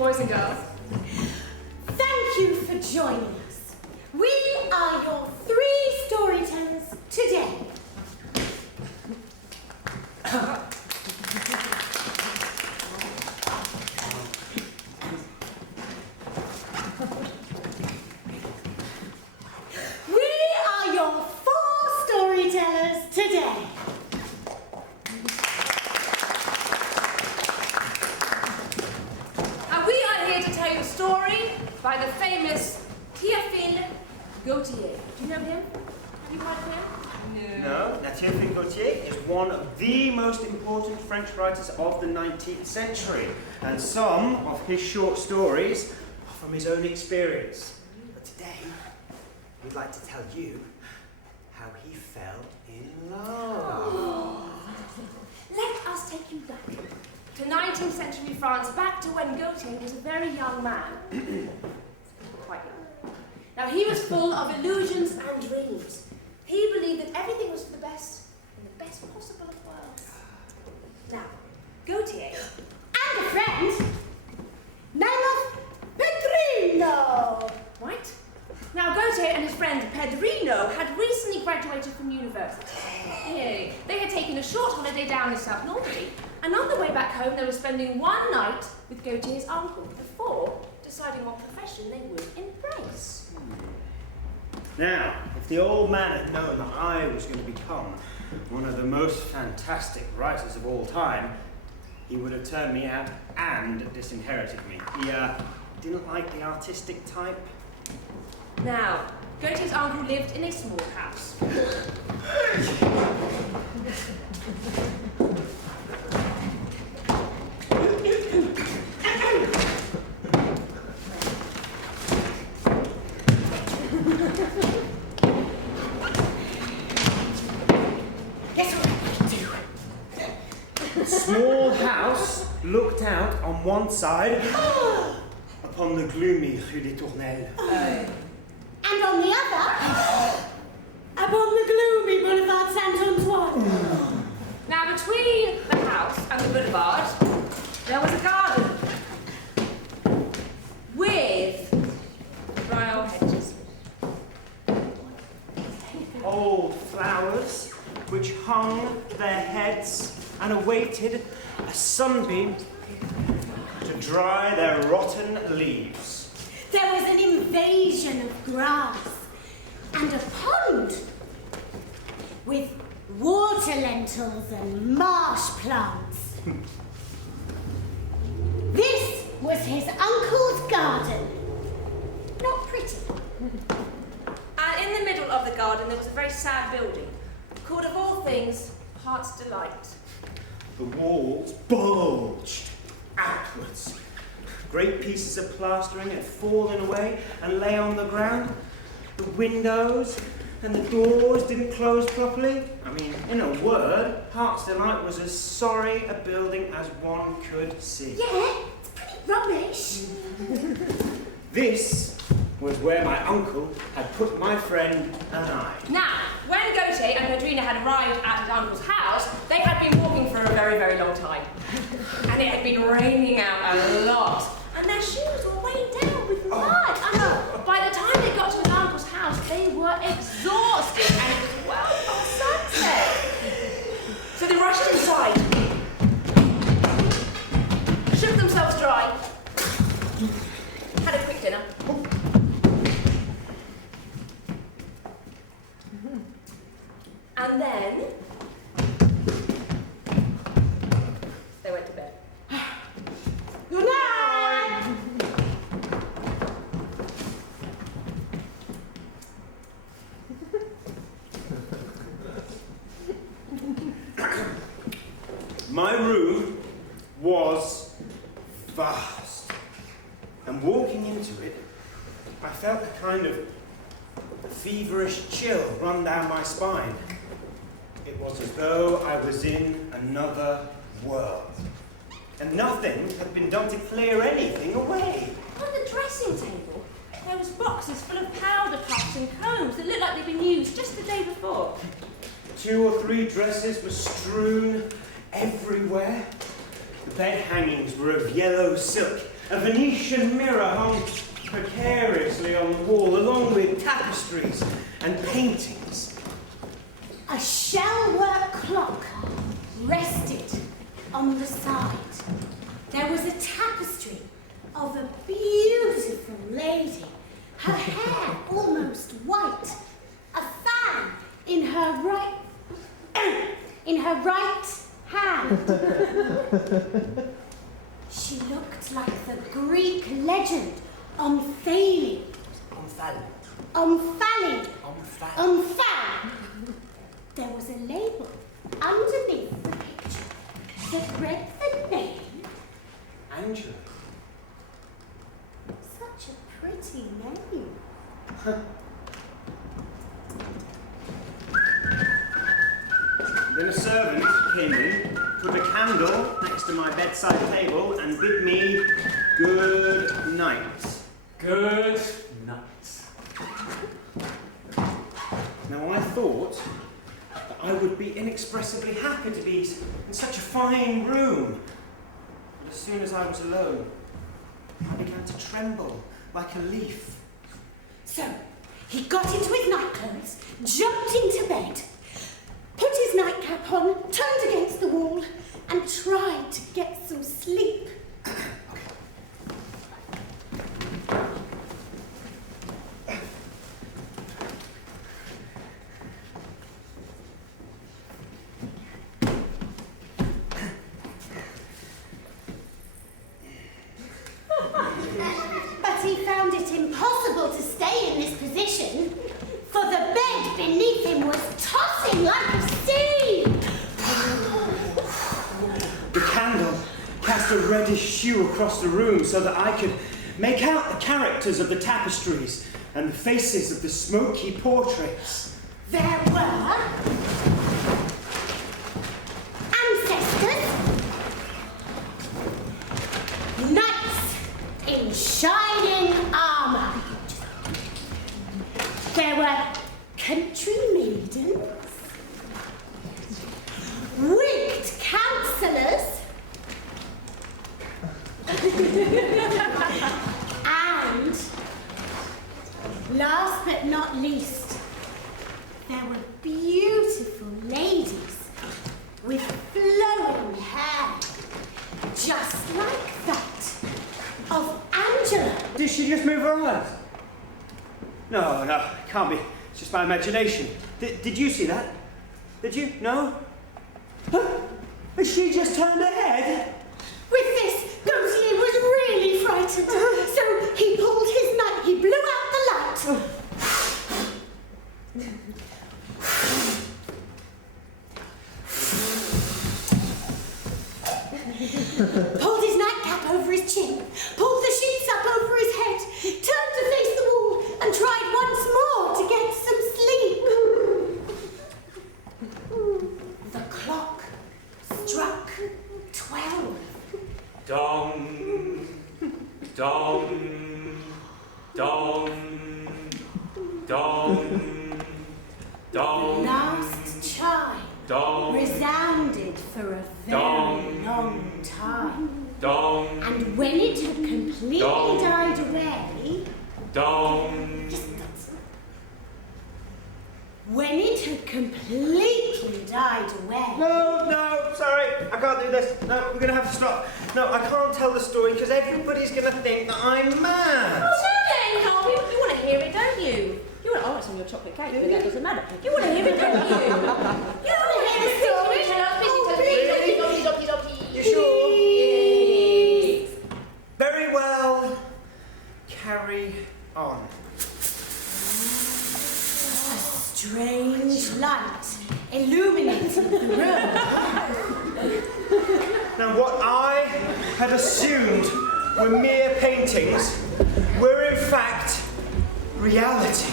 boys and girls. Thank you for joining us. We are your 3 storytellers today. We are your 4 storytellers today. And we are here to tell you a story by the famous Théophile Gautier. Do you know him? Have you heard of him? No, now Théophile Gautier is one of the most important French writers of the 19th century, and some of his short stories are from his own experience. But today, we'd like to tell you how he fell in love. Let us take you back to 19th century France, back to when Gautier was a very young man. Quite young. Now, he was full of illusions and dreams. He believed that everything was for the best in the best possible of worlds. Now, Gautier And a friend, name of Pedrino. right? Now, Gautier and his friend Pedrino had recently graduated from university. Yay. They had taken a short holiday down in South Normandy, and on the way back home they were spending one night with Gautier's uncle before deciding what profession they would embrace. Now, if the old man had known that I was going to become one of the most fantastic writers of all time, he would have turned me out and disinherited me. He didn't like the artistic type. Now, Gautier's uncle lived in a small house. Guess what I do? The small house looked out on one side upon the gloomy Rue des Tournelles. And on the other, upon the gloomy Boulevard Saint-Antoine. Now, between the house and the boulevard, there was a garden with dry old hedges. Old flowers which hung their heads and awaited a sunbeam to dry their rotten leaves. There was an invasion of grass and a pond with water lentils and marsh plants. This was his uncle's garden. Not pretty. And in the middle of the garden there was a very sad building, called of all things, Heart's Delight. The walls bulged outwards. Great pieces of plastering had fallen away and lay on the ground. The windows and the doors didn't close properly. I mean, in a word, Heart's Delight was as sorry a building as one could see. Yeah, it's pretty rubbish. This was where my uncle had put my friend and I. Now, when Gautier and Pedrino had arrived at his uncle's house, they had been walking for a very, very long time. And it had been raining out a lot. And their shoes were weighed down with mud. And by the time they got to his uncle's house, they were exhausted and it was well past sunset. So they rushed inside, shook themselves dry, had a quick dinner. And then they went to bed. Good night. My room was vast, and walking into it, I felt a kind of feverish chill run down my spine. It was as though I was in another world, and nothing had been done to clear anything away. On the dressing table, there was boxes full of powder puffs and combs that looked like they'd been used just the day before. 2 or 3 dresses were strewn everywhere. The bed hangings were of yellow silk, A Venetian mirror hung precariously on the wall, along with tapestries and paintings. A shellwork clock rested on the side. There was a tapestry of a beautiful lady, her hair almost white, a fan in her right hand. She looked like the Greek legend Omphale. Omphale. There was a label underneath the picture that read the name. Angela. Such a pretty name. Then a servant came in, put a candle next to my bedside table, and bid me good night. Good night. Now I thought that I would be inexpressibly happy to be in such a fine room. But as soon as I was alone, I began to tremble like a leaf. So, he got into his nightclothes, jumped into bed, put his nightcap on, turned against the wall, and tried to get some sleep. But he found it impossible to stay in this position, for the bed beneath him was tossing like a sea. The candle cast a reddish hue across the room so that I could make out the characters of the tapestries and the faces of the smoky portraits. There were ancestors, knights in shining armour. There were country maidens, wigged councillors, and, last but not least, there were beautiful ladies with flowing hair, just like that of Angela. Did she just move her eyes? No, it can't be. It's just my imagination. Did you see that? Did you? No? Huh? Has she just turned her head? With this, Gautier was really frightened, so he pulled his knife, he blew out the light. Pulled his nightcap over his chin, pulled the sheets up over his head, turned to face the wall, and tried once more to get some sleep. The clock struck 12. Dong, dong, dong, dong, The dong, last chime dong, resounded for a very long time. dong, And when it had completely died away, dong. when it had completely died away, No, sorry, I can't do this. No, we're going to have to stop. No, I can't tell the story because everybody's going to think that I'm mad. Oh, no, Carl, you want to hear it, don't you? You want to, oh, it's on your chocolate cake, but that doesn't matter. You want to hear it, don't you? You want to hear the story? You sure? Please. Very well. Carry on. strange light illuminated the room. Now, what I had assumed were mere paintings were in fact reality.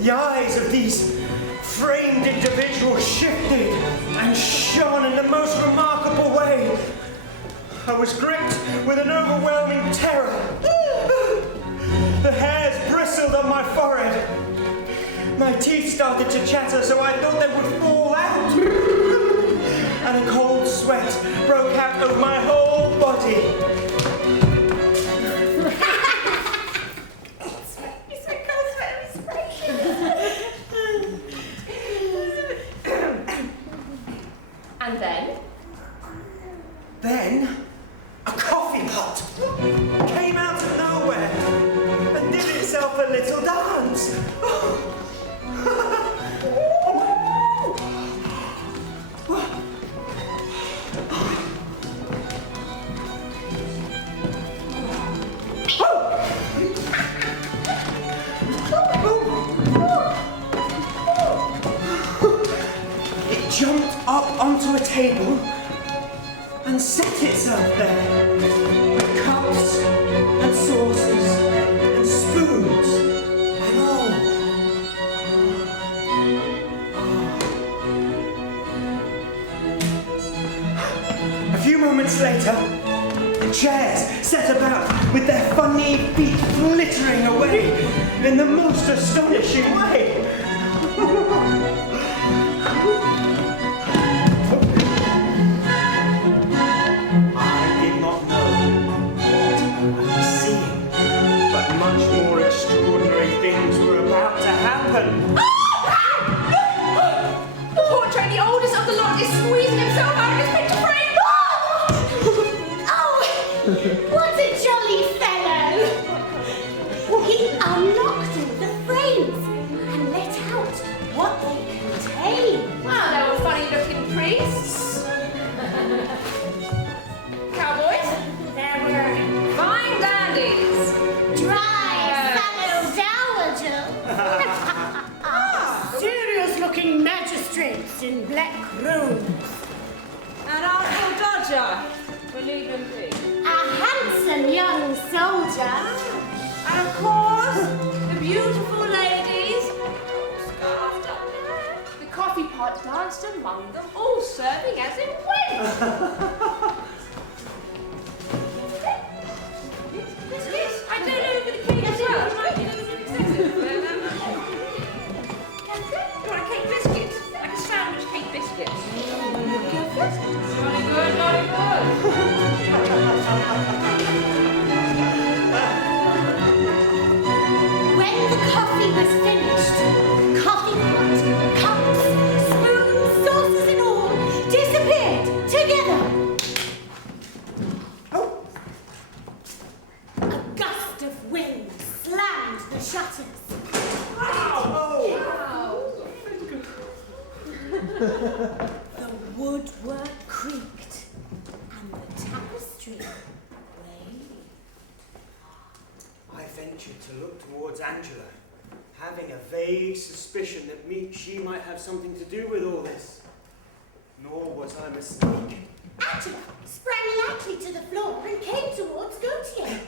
The eyes of these framed individuals shifted and shone in the most remarkable way. I was gripped with an overwhelming terror. The hairs bristled on my forehead. My teeth started to chatter, so I thought they would fall out. And a cold sweat broke out over my whole body. And then? Then, a coffee pot came out of nowhere and did itself a little dance. It jumped up onto a table and set itself there, with cups and saucers and spoons and all. A few moments later, the chairs set about with their funny feet flittering away in the most astonishing way. The portrait, the oldest of the lot, is squeezing himself out of his picture frame! Oh, what a jolly fellow! He unlocked all the frames and let out what they contained. Well, they were funny-looking priests. Cowboys. There were fine dandies. Dry, sallow dowager. Serious-looking magistrates in black robes. And Uncle Dodger. We'll leave him be. A handsome young soldier. And of course, the beautiful ladies, scarfed up there. The coffee pot danced among them, all serving as it went. Biscuits? I don't know if the cake as well. It might be a little bit excessive. You want a cake biscuit? Like a sandwich cake biscuit? Jolly good, jolly good. When the coffee was finished, coffee pot, cups, spoons, saucers and all disappeared together. Oh, A gust of wind slammed the shutters. The woodwork creaked and the tapestry waved. I ventured to look towards Angela, having a vague suspicion that she might have something to do with all this. Nor was I mistaken. Angela sprang lightly to the floor and came towards Gautier.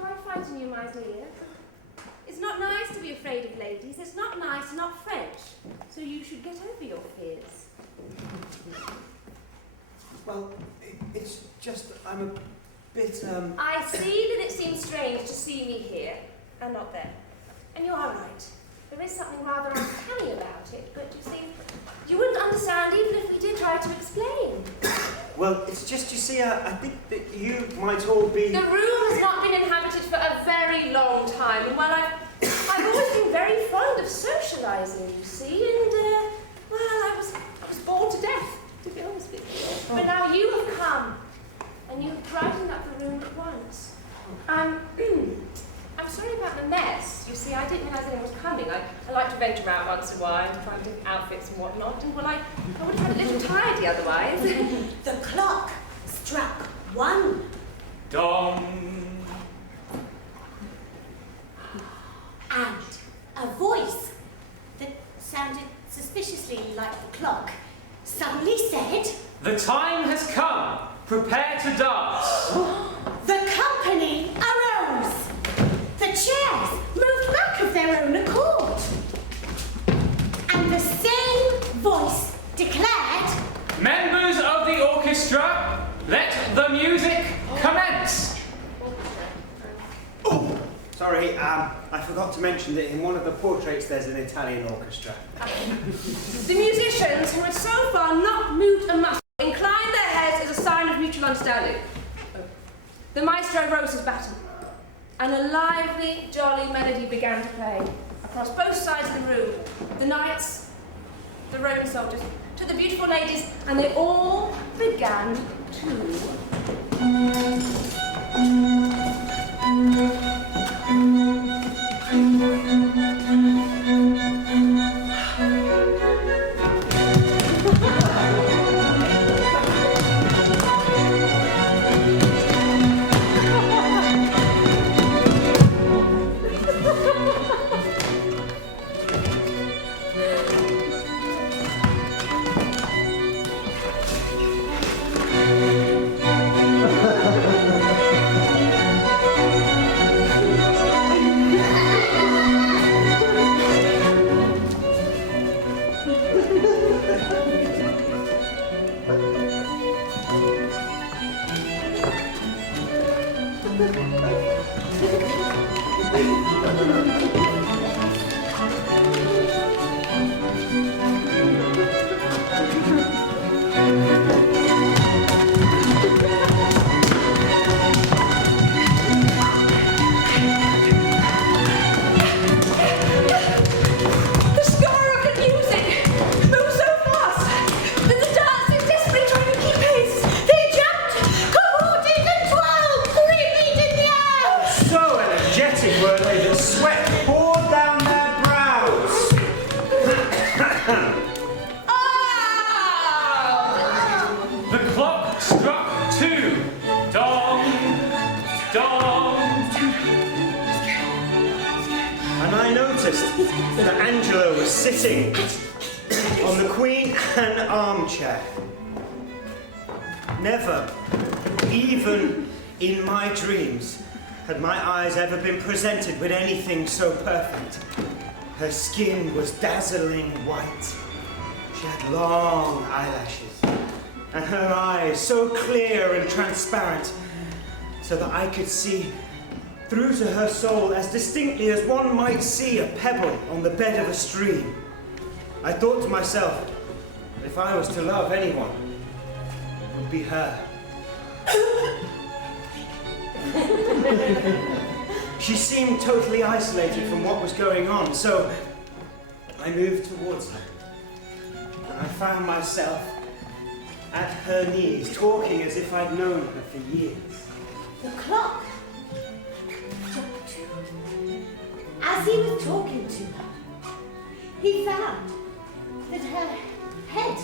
Why frighten you, my dear? It's not nice to be afraid of ladies. It's not nice, not French. So you should get over your fears. Well, it's just that I'm a bit, I see that it seems strange to see me here and not there. And you are right. There is something rather uncanny about it, but you see, you wouldn't understand even if we did try to explain. well, it's just, you see, I think that you might all be... The room has not been inhabited for a very long time, and well, I've always been very fond of socialising, you see, and, well, I was bored to death, to be honest with you. But now you have come, and you have brightened up the room at once. I'm sorry about the mess. You see, I didn't realise anyone was coming. I like to venture out once in a while and find different outfits and whatnot, and well, I would have had a little tidy otherwise. The clock struck 1. Dong. And a voice that sounded suspiciously like the clock suddenly said, The time has come. Prepare to dance. The company arose. The chairs moved back of their own accord. And the same voice declared, Members of the orchestra, let the music commence. Oh, sorry, I forgot to mention that in one of the portraits there's an Italian orchestra. The musicians, who had so far not moved a muscle, inclined their heads as a sign of mutual understanding. The maestro rose his baton, and a lively, jolly melody began to play across both sides of the room. The knights, the Roman soldiers, to the beautiful ladies, and they all began to... on the Queen Anne armchair. Never, even in my dreams, had my eyes ever been presented with anything so perfect. Her skin was dazzling white. She had long eyelashes, and her eyes so clear and transparent, so that I could see through to her soul as distinctly as one might see a pebble on the bed of a stream. I thought to myself, if I was to love anyone, it would be her. She seemed totally isolated from what was going on, so I moved towards her. And I found myself at her knees, talking as if I'd known her for years. The clock struck 2. As he was talking to her, he found that her head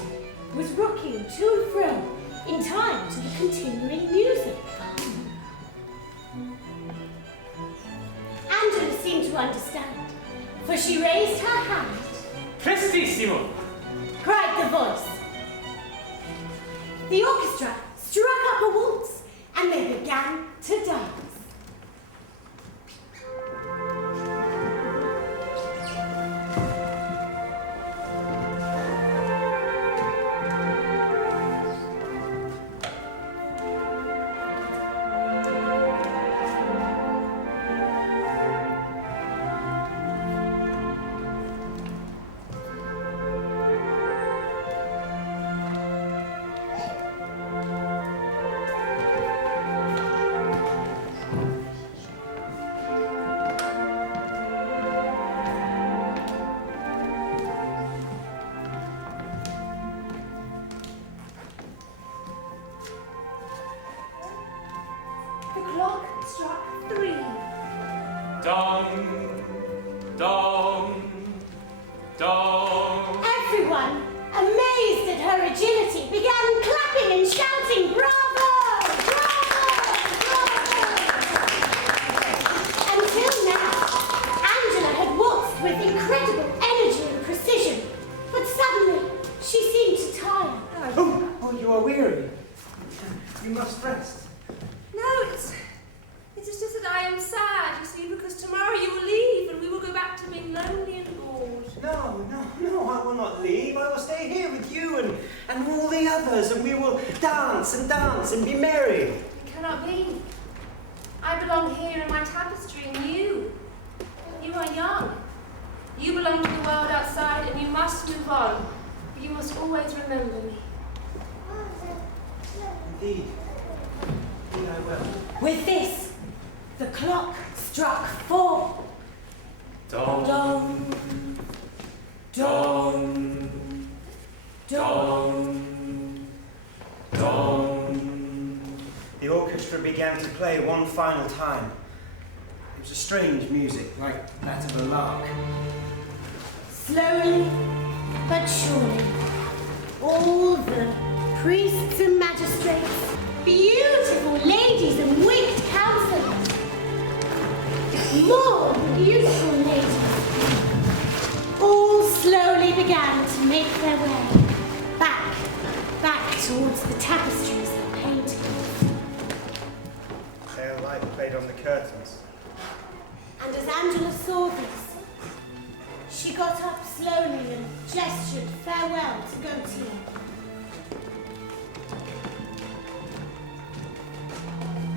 was rocking to and fro in time to the continuing music. Angela seemed to understand, for she raised her hand. Prestissimo! Cried the voice. The orchestra struck up a waltz, and they began to dance. Everyone, amazed at her agility, began clapping and shouting, "Bravo! Bravo! Bravo!" Until now, Angela had waltzed with incredible energy and precision, but suddenly she seemed to tire. Oh, you are weary. You must rest. No, it's just that I am sad, you see, because tomorrow you will leave and we will go back to being lonely and bored. No, I will not leave. I will stay here with you and all the others, and we will dance and be merry. It cannot be. I belong here in my tapestry, and you are young. You belong to the world outside, and you must move on. But you must always remember me. Indeed I will. With this, the clock struck 4. Dong, Dong, dong, Dong, dong. The orchestra began to play one final time. It was a strange music, like that of a lark. Slowly but surely, all the priests and magistrates, beautiful ladies and wigged councillors, more beautiful ladies, all slowly began to make their way back towards the tapestries and paintings. Pale light played on the curtains. And as Angela saw this, she got up slowly and gestured farewell to Gautier.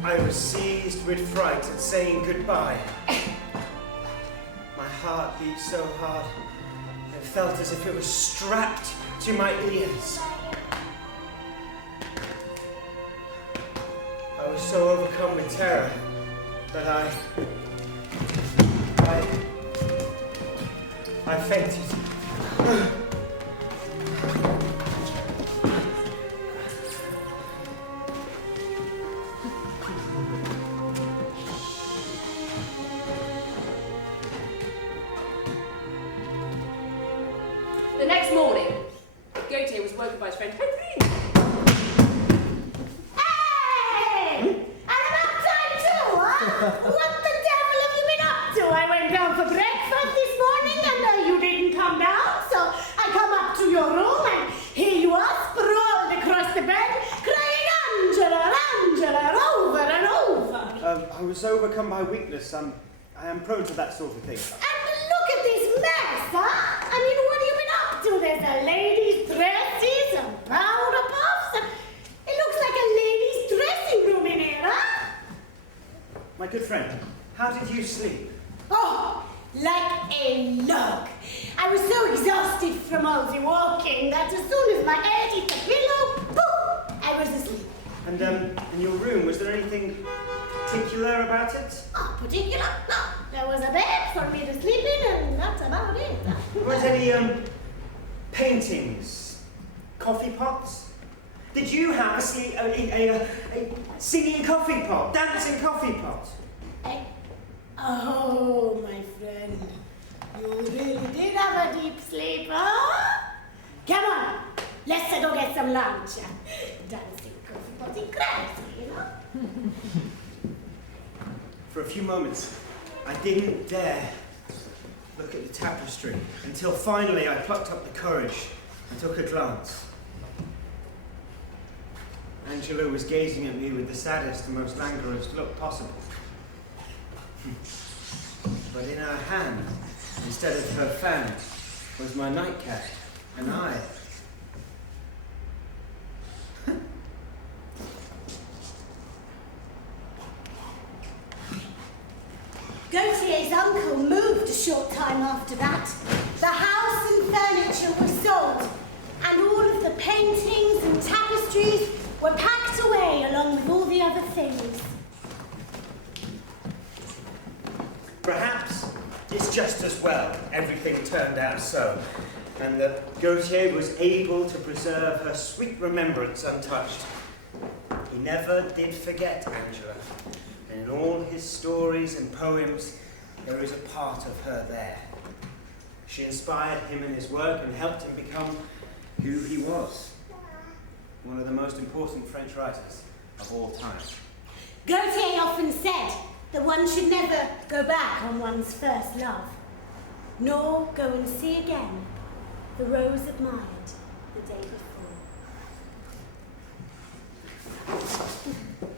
I was seized with fright at saying goodbye. My heart beat so hard, it felt as if it was strapped to my ears. I was so overcome with terror that I fainted. The next morning, Gautier was woken by his friend Théophile. Hey! And about time too, huh? What the devil have you been up to? I went down for breakfast this morning and you didn't come down, so I come up to your room and here you are sprawled across the bed, crying Angela, Angela, over and over. I was overcome by weakness. I am prone to that sort of thing. And look at this mess, huh? I mean, what have you been up to? There's a lady's dresses and powder puffs, and it looks like a lady's dressing room in here, huh? My good friend, how did you sleep? Oh, like a log. I was so exhausted from all the walking that as soon as my head hit the pillow, poof, I was asleep. And in your room, was there anything particular about it? Oh, particular? No. There was a bed for me to sleep in, and that's about it. Was any paintings, coffee pots? Did you have a singing coffee pot, dancing coffee pot? Oh, my friend, you really did have a deep sleep, huh? Come on, let's go get some lunch. Dancing coffee pot is crazy, you know? For a few moments, I didn't dare look at the tapestry until finally I plucked up the courage and took a glance. Angela was gazing at me with the saddest and most languorous look possible. But in her hand, instead of her fan, was my nightcap, and I. Gautier's uncle moved a short time after that. The house and furniture were sold, and all of the paintings and tapestries were packed away along with all the other things. Perhaps it's just as well everything turned out so, and that Gautier was able to preserve her sweet remembrance untouched. He never did forget Angela, and in all his stories and poems, there is a part of her there. She inspired him in his work and helped him become who he was, one of the most important French writers of all time. Gautier often said that one should never go back on one's first love, nor go and see again the rose admired the day before.